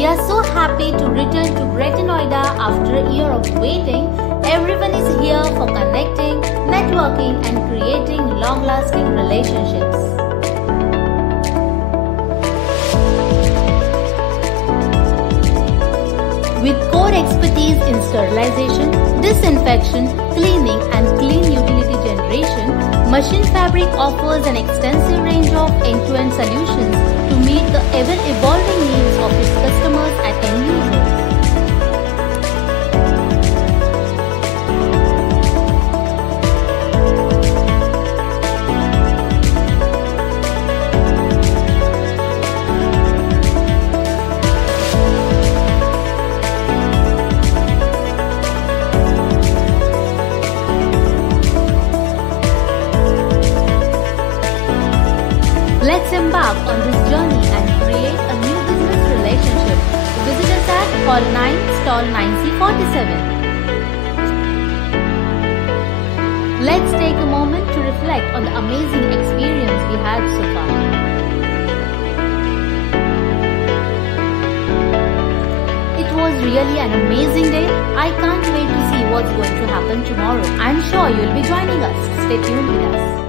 We are so happy to return to Greater Noida after a year of waiting. Everyone is here for connecting, networking and creating long-lasting relationships. With core expertise in sterilization, disinfection, cleaning and clean utility generation, machinfabrik offers an extensive range of end-to-end solutions to meet the ever-evolving needs of its customers and end users. Let's embark on this journey and create a new business relationship. Visit us at Hall 9, Stall 9C47. Let's take a moment to reflect on the amazing experience we had so far. It was really an amazing day. I can't wait to see what's going to happen tomorrow. I'm sure you'll be joining us. Stay tuned with us.